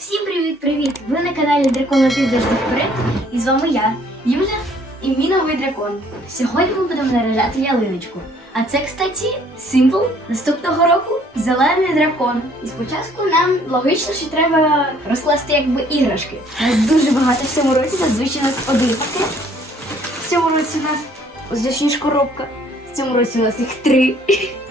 Всім привіт-привіт! Ви на каналі Дракон Летить завжди вперед. І з вами я, Юля і мій новий дракон. Сьогодні ми будемо наряжати ялиночку. А це, кстати, символ наступного року зелений дракон. І спочатку нам логічно, що треба розкласти якби іграшки. У нас дуже багато в цьому році, зазвичай у нас один пакет. В цьому році у нас ось коробка. В цьому році у нас їх три.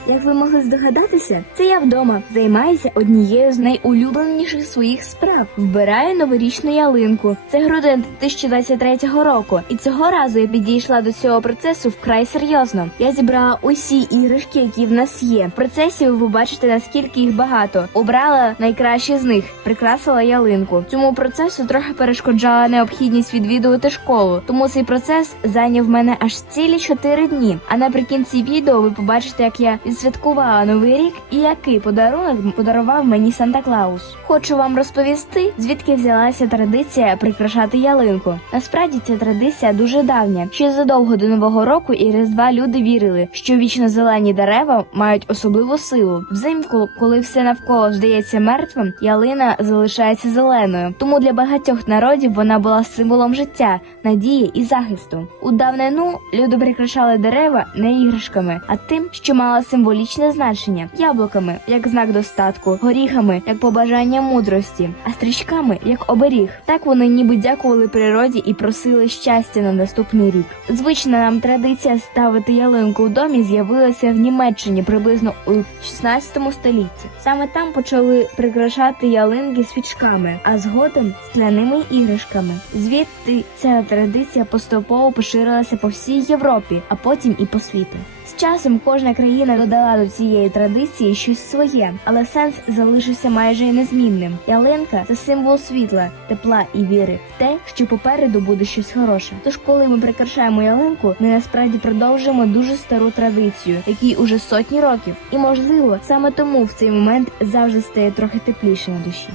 Як ви могли здогадатися, це я вдома займаюся однією з найулюбленіших своїх справ. Вбираю новорічну ялинку. Це грудень 2023 року, і цього разу я підійшла до цього процесу вкрай серйозно. Я зібрала усі іграшки, які в нас є. В процесі ви побачите наскільки їх багато. Обрала найкращі з них, прикрасила ялинку. Цьому процесу трохи перешкоджала необхідність відвідувати школу, тому цей процес зайняв мене аж цілі 4 дні. А наприкінці відео ви побачите, як я відсвяткувала новий рік і який подарунок подарував мені Санта Клаус. Хочу вам розповісти, звідки взялася традиція прикрашати ялинку. Насправді ця традиція дуже давня. Ще задовго до нового року і різдва люди вірили, що вічно зелені дерева мають особливу силу. Взимку, коли все навколо здається мертвим, ялина залишається зеленою. Тому для багатьох народів вона була символом життя, надії і захисту. У давнину люди прикрашали дерева не іграшками, а тим, що мала мало символічне значення яблуками як знак достатку, горіхами як побажання мудрості, а стрічками як оберіг. Так вони ніби дякували природі і просили щастя на наступний рік. Звична нам традиція ставити ялинку у домі з'явилася в Німеччині приблизно у 16 столітті. Саме там почали прикрашати ялинки свічками, а згодом скляними іграшками. Звідти ця традиція поступово поширилася по всій Європі, а потім і по світу. З часом кожна країна додала до цієї традиції щось своє, але сенс залишився майже незмінним. Ялинка це символ світла, тепла і віри в те, що попереду буде щось хороше. Тож, коли ми прикрашаємо ялинку, ми насправді продовжуємо дуже стару традицію, якій уже сотні років. І можливо, саме тому в цей момент завжди стає трохи тепліше на душі.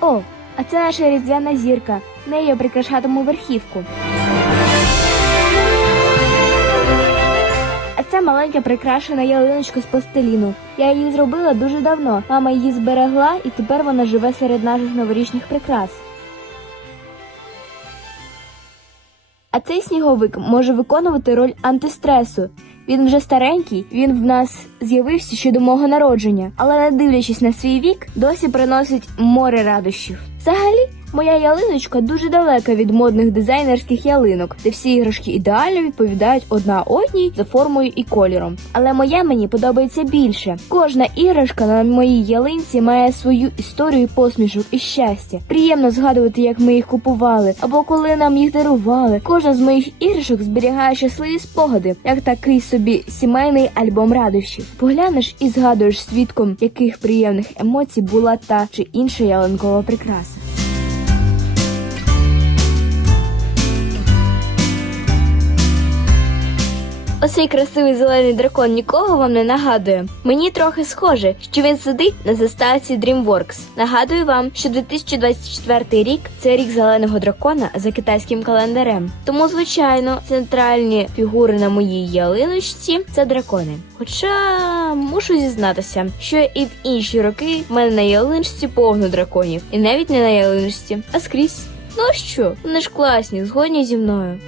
О, а це наша різдвяна зірка. Нею прикрашатиму верхівку. Це маленька прикрашена ялиночка з пластиліну. Я її зробила дуже давно. Мама її зберегла, і тепер вона живе серед наших новорічних прикрас. А цей сніговик може виконувати роль антистресу. Він вже старенький, він в нас з'явився ще до мого народження, але не дивлячись на свій вік, досі приносить море радощів. Взагалі, моя ялиночка дуже далека від модних дизайнерських ялинок, де всі іграшки ідеально відповідають одна одній за формою і кольором. Але моя мені подобається більше. Кожна іграшка на моїй ялинці має свою історію посмішок і щастя. Приємно згадувати, як ми їх купували, або коли нам їх дарували. Кожна з моїх іграшок зберігає щасливі спогади, як такий собі сімейний альбом радощів. Поглянеш і згадуєш свідком, яких приємних емоцій була та чи інша ялинкова прикраса. Оцей красивий зелений дракон нікого вам не нагадує. Мені трохи схоже, що він сидить на заставці DreamWorks. Нагадую вам, що 2024 рік це рік зеленого дракона за китайським календарем. Тому, звичайно, центральні фігури на моїй ялиночці це дракони. Хоча мушу зізнатися, що і в інші роки в мене на ялиночці повно драконів, і навіть не на ялиночці, а скрізь. Ну що, вони ж класні, згодні зі мною.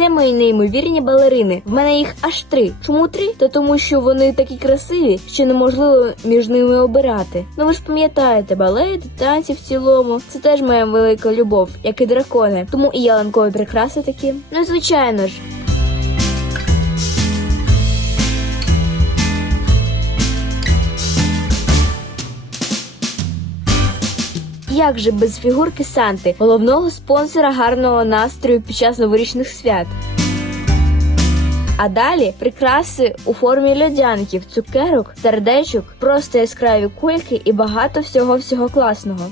Це мої неймовірні балерини. В мене їх аж три. Чому три? Та тому, що вони такі красиві, що неможливо між ними обирати. Ну ви ж пам'ятаєте, балет, танці в цілому. Це теж моя велика любов, як і дракони. Тому і яланкові прикраси такі. Ну звичайно ж. Як же без фігурки Санти, головного спонсора гарного настрою під час новорічних свят? А далі прикраси у формі льодянків, цукерок, сердечок, просто яскраві кульки і багато всього всього класного.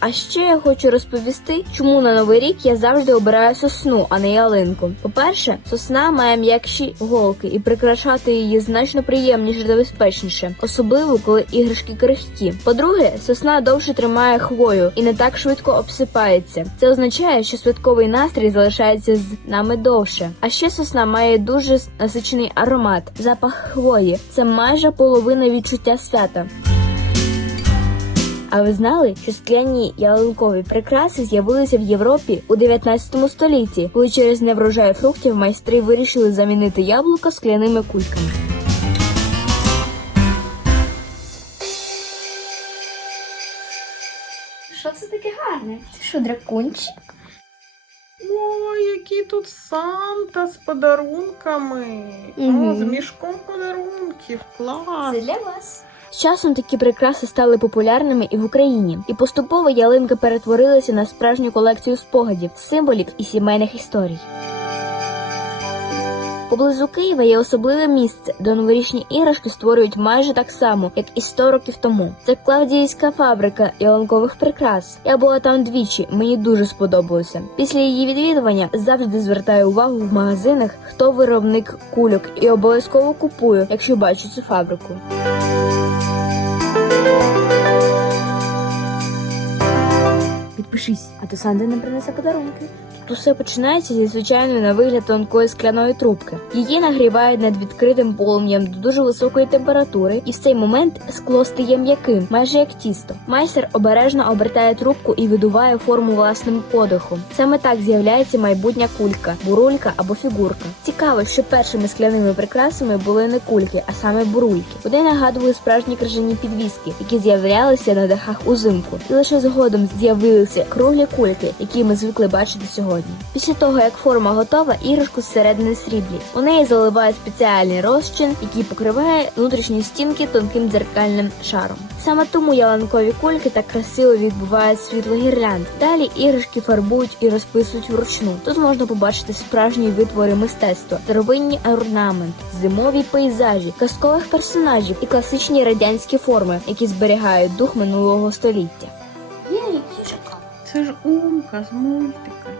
А ще я хочу розповісти, чому на новий рік я завжди обираю сосну, а не ялинку. По-перше, сосна має м'якші голки, і прикрашати її значно приємніше та безпечніше, особливо коли іграшки крихкі. По-друге, сосна довше тримає хвою і не так швидко обсипається. Це означає, що святковий настрій залишається з нами довше. А ще сосна має дуже насичений аромат, запах хвої. Це майже половина відчуття свята. А ви знали, що скляні ялинкові прикраси з'явилися в Європі у 19 столітті, коли через неврожай фруктів майстри вирішили замінити яблуко скляними кульками. Що це таке гарне? Це що, дракончик? Ой, який тут Санта з подарунками. Мгм. О, з мішком подарунків. Клас. Це для вас. З часом такі прикраси стали популярними і в Україні, і поступово ялинка перетворилася на справжню колекцію спогадів, символів і сімейних історій. Поблизу Києва є особливе місце, де новорічні іграшки створюють майже так само, як і 100 років тому. Це Клавдіївська фабрика ялинкових прикрас. Я була там двічі, мені дуже сподобалося. Після її відвідування завжди звертаю увагу в магазинах, хто виробник кульок, і обов'язково купую, якщо бачу цю фабрику. Підпишись, а то Санди нам принесе подарунки. Усе починається зі звичайної на вигляд тонкої скляної трубки. Її нагрівають над відкритим полум'ям до дуже високої температури, і в цей момент скло стає м'яким, майже як тісто. Майстер обережно обертає трубку і видуває форму власним подихом. Саме так з'являється майбутня кулька, бурулька або фігурка. Цікаво, що першими скляними прикрасами були не кульки, а саме бурульки. Вони нагадували справжні крижані підвіски, які з'являлися на дахах узимку, і лише згодом з'явилися круглі кульки, які ми звикли бачити сьогодні. Після того, як форма готова, іграшку зсередини сріблять. У неї заливають спеціальний розчин, який покриває внутрішні стінки тонким дзеркальним шаром. Саме тому ялинкові кульки так красиво відбувають світло гірлянд. Далі іграшки фарбують і розписують вручну. Тут можна побачити справжні витвори мистецтва, старовинні орнаменти, зимові пейзажі, казкових персонажів і класичні радянські форми, які зберігають дух минулого століття. Це ж Умка з мультика.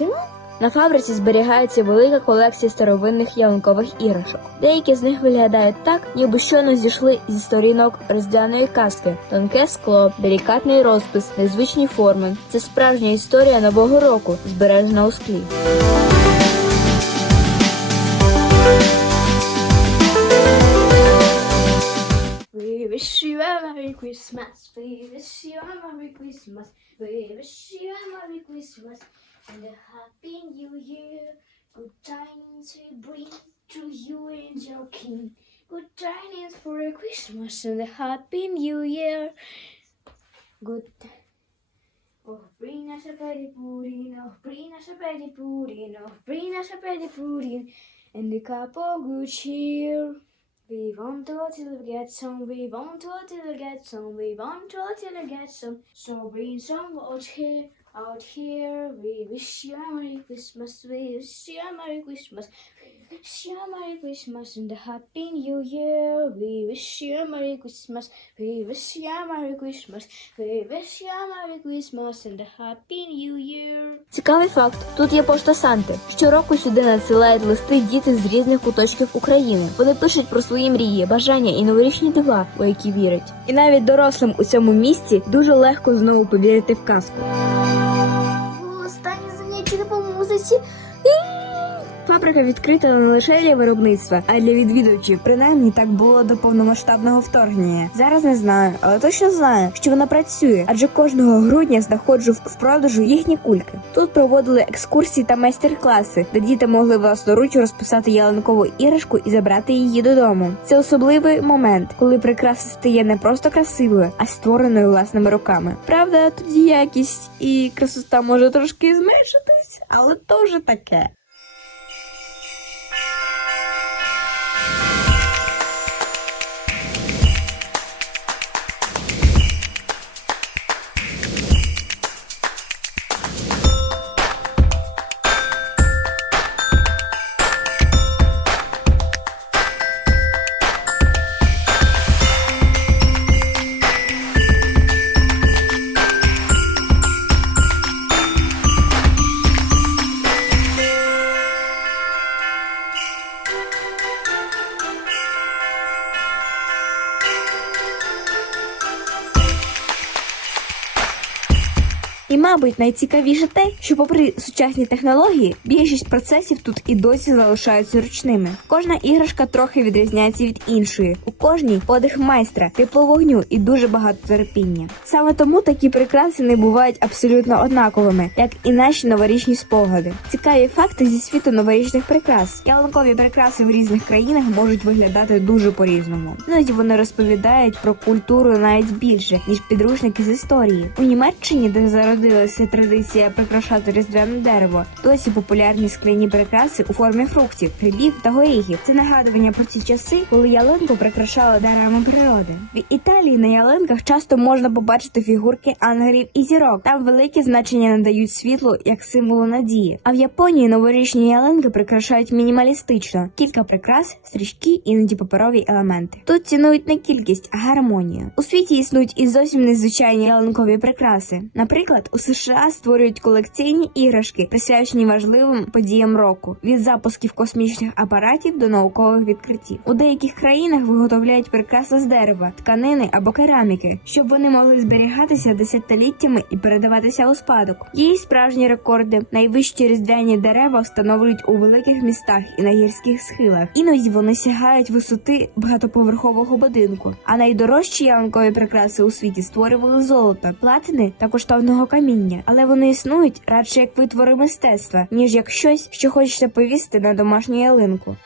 Йо. На фабриці зберігається велика колекція старовинних ялинкових іграшок. Деякі з них виглядають так, ніби щойно зійшли зі сторінок роздяної казки. Тонке скло, делікатний розпис, незвичні форми. Це справжня історія нового року, збережена у склі. Merry Christmas. We wish you a Merry Christmas. We wish you a Merry Christmas and a Happy New Year. Good tidings we bring to you and your King. Good tidings for a Christmas and a Happy New Year. Good. Oh, bring us a petty pudding, oh, bring us a petty pudding, oh, bring us a petty pudding, and a cup of good cheer. We want to till we get some, we want to till we get some, we want to till we get some. So bring some out here, out here. We wish you a Merry Christmas, we wish you a Merry Christmas. We wish you a Merry Christmas and a Happy New Year. We wish you a Merry Christmas, we wish you a Merry Christmas, we wish you a Merry Christmas and a Happy New Year. Цікавий факт: тут є пошта Санти. Щороку сюди надсилають листи діти з різних куточків України. Вони пишуть про свої мрії, бажання і новорічні дива, у які вірять. І навіть дорослим у цьому місці дуже легко знову повірити в казку. Музиці. Фабрика відкрита не лише для виробництва, а й для відвідувачів. Принаймні так було до повномасштабного вторгнення. Зараз не знаю, але точно знаю, що вона працює, адже кожного грудня знаходжу в продажу їхні кульки. Тут проводили екскурсії та майстер-класи, де діти могли власноруч розписати ялинкову іграшку і забрати її додому. Це особливий момент, коли прикраса стає не просто красивою, а створеною власними руками. Правда, тоді якість і красота може трошки зменшитись, але то вже таке. Мабуть, найцікавіше те, що, попри сучасні технології, більшість процесів тут і досі залишаються ручними. Кожна іграшка трохи відрізняється від іншої. У кожній подих майстра, тепло вогню і дуже багато терпіння. Саме тому такі прикраси не бувають абсолютно однаковими, як і наші новорічні спогади. Цікаві факти зі світу новорічних прикрас. Ялинкові прикраси в різних країнах можуть виглядати дуже по-різному. Іноді вони розповідають про культуру навіть більше ніж підручники з історії. У Німеччині, де зародилася традиція прикрашати різдвяне дерево, досі популярні скляні прикраси у формі фруктів, грибів та горіхів. Це нагадування про ті часи, коли ялинку прикрашали дарами природи. В Італії на ялинках часто можна побачити фігурки ангелів і зірок. Там велике значення надають світлу як символу надії. А в Японії новорічні ялинки прикрашають мінімалістично: кілька прикрас, стрічки, іноді паперові елементи. Тут цінують не кількість, а гармонію. У світі існують і зовсім незвичайні ялинкові прикраси. Наприклад, у США створюють колекційні іграшки, присвячені важливим подіям року від запусків космічних апаратів до наукових відкриттів. У деяких країнах виготовляють прикраси з дерева, тканини або кераміки, щоб вони могли зберігатися десятиліттями і передаватися у спадок. Й справжні рекорди. Найвищі різдвяні дерева встановлюють у великих містах і на гірських схилах. Іноді вони сягають висоти багатоповерхового будинку. А найдорожчі ялинкові прикраси у світі створювали золото, платини та коштовного каміння, але вони існують радше як витвори мистецтва, ніж як щось, що хочеться повісти на домашню ялинку.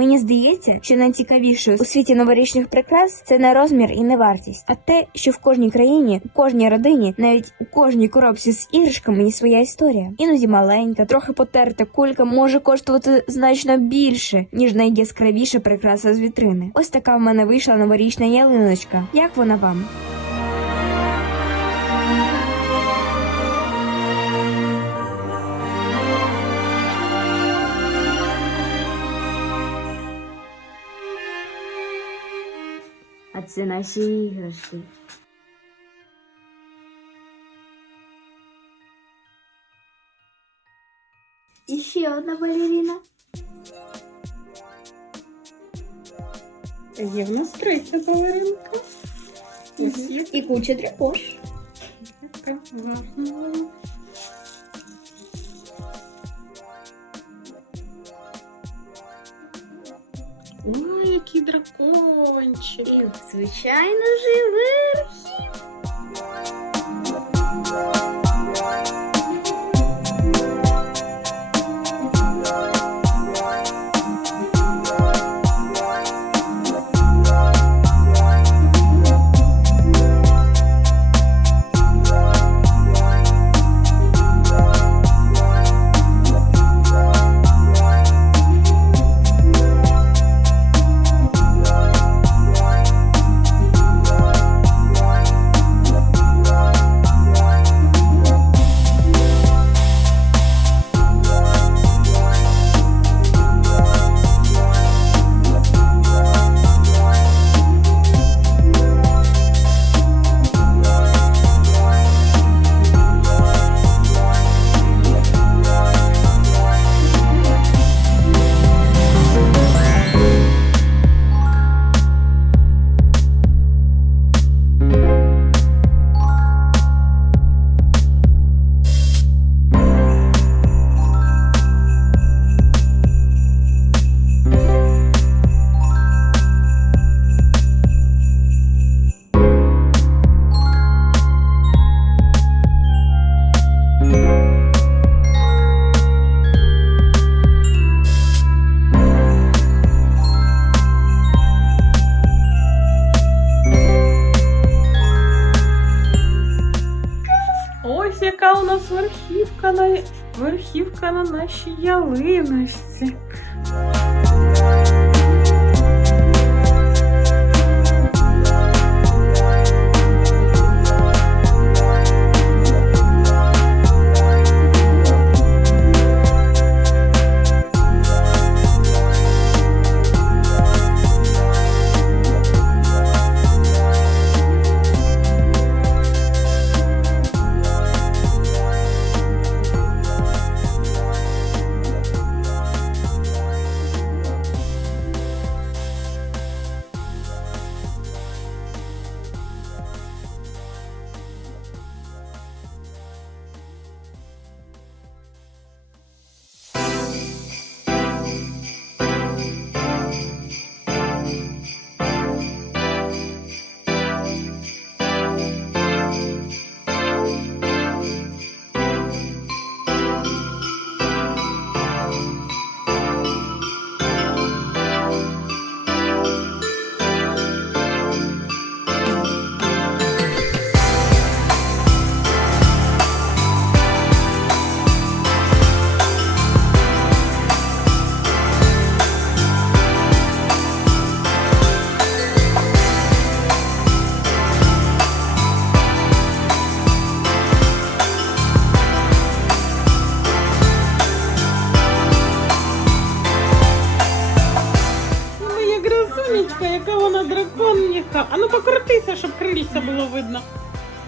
Мені здається, що найцікавіше у світі новорічних прикрас це не розмір і не вартість, а те, що в кожній країні, у кожній родині, навіть у кожній коробці з іграшками є своя історія. Іноді маленька, трохи потерта кулька може коштувати значно більше, ніж найяскравіша прикраса з вітрини. Ось така в мене вийшла новорічна ялиночка. Як вона вам? це наші іграшки. І ще одна балеріна. Є в нас третя балеринка. Ось є І куча дракош. така гарна. Ой, який дракончик. Звичайно, живий. Ось на верхівка на нашій ялиночці. Вона драконіха. А ну покрутися, щоб крильця було видно.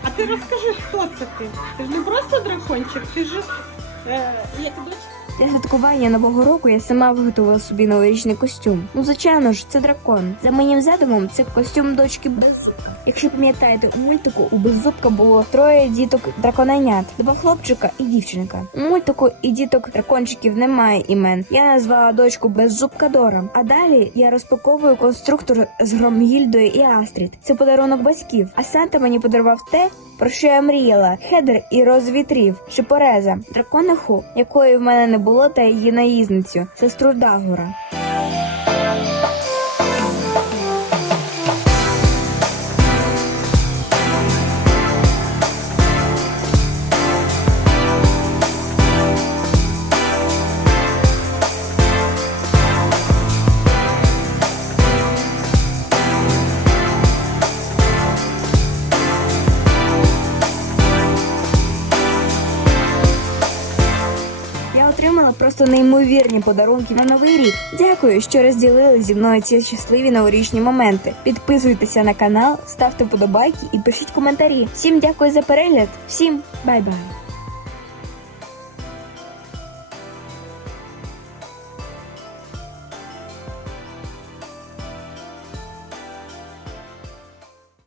А ти розкажи, хто це ти? Ти ж не просто дракончик, ти ж е, як дочка. Для святкування нового року я сама виготовила собі новорічний костюм. Ну, звичайно ж, це дракон. За моїм задумом, це костюм дочки Беззубка. Якщо пам'ятаєте, у мультику у Беззубка було троє діток драконенят, два хлопчика і дівчинка. У мультику і діток дракончиків немає імен. Я назвала дочку Беззубка Дора. А далі я розпаковую конструктор з Громгільдою і Астрід. Це подарунок батьків. А Санта мені подарував те, про що я мріяла: хедер і розвітрів, шипореза, дракониху, якої в мене не було, та її наїзницю, сестру Дагора. Просто неймовірні подарунки на новий рік. Дякую, що розділили зі мною ці щасливі новорічні моменти. Підписуйтеся на канал, ставте подобайки і пишіть коментарі. Всім дякую за перегляд. Всім бай-бай.